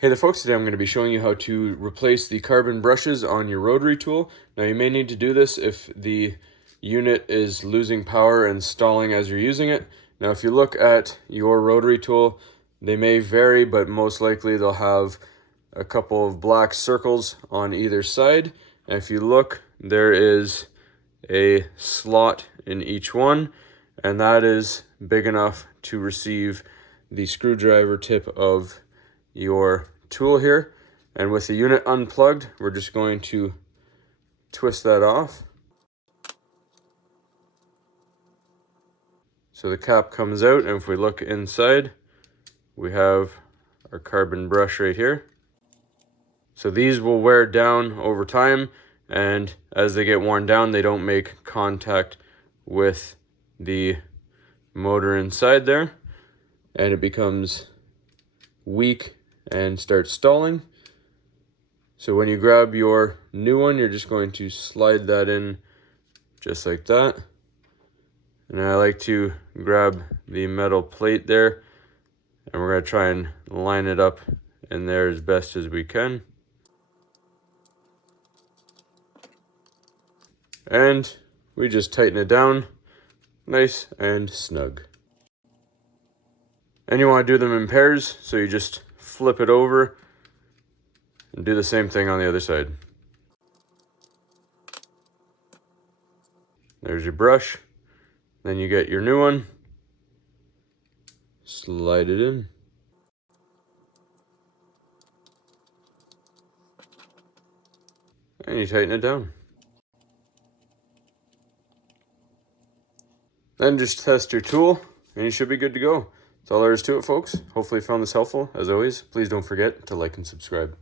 Hey there folks, today I'm going to be showing you how to replace the carbon brushes on your rotary tool. Now you may need to do this if the unit is losing power and stalling as you're using it. Now if you look at your rotary tool, they may vary, but most likely they'll have a couple of black circles on either side. And if you look, there is a slot in each one, and that is big enough to receive the screwdriver tip of your tool here. And with the unit unplugged, we're just going to twist that off. So the cap comes out, and if we look inside, we have our carbon brush right here. So these will wear down over time, and as they get worn down, they don't make contact with the motor inside there, and it becomes weak and start stalling. So when you grab your new one, you're just going to slide that in just like that. And I like to grab the metal plate there, and we're going to try and line it up in there as best as we can. And we just tighten it down nice and snug. And you want to do them in pairs, so you just flip it over and do the same thing on the other side. There's your brush. Then you get your new one, slide it in. And you tighten it down. Then just test your tool, and you should be good to go. That's all there is to it, folks. Hopefully you found this helpful. As always, please don't forget to like and subscribe.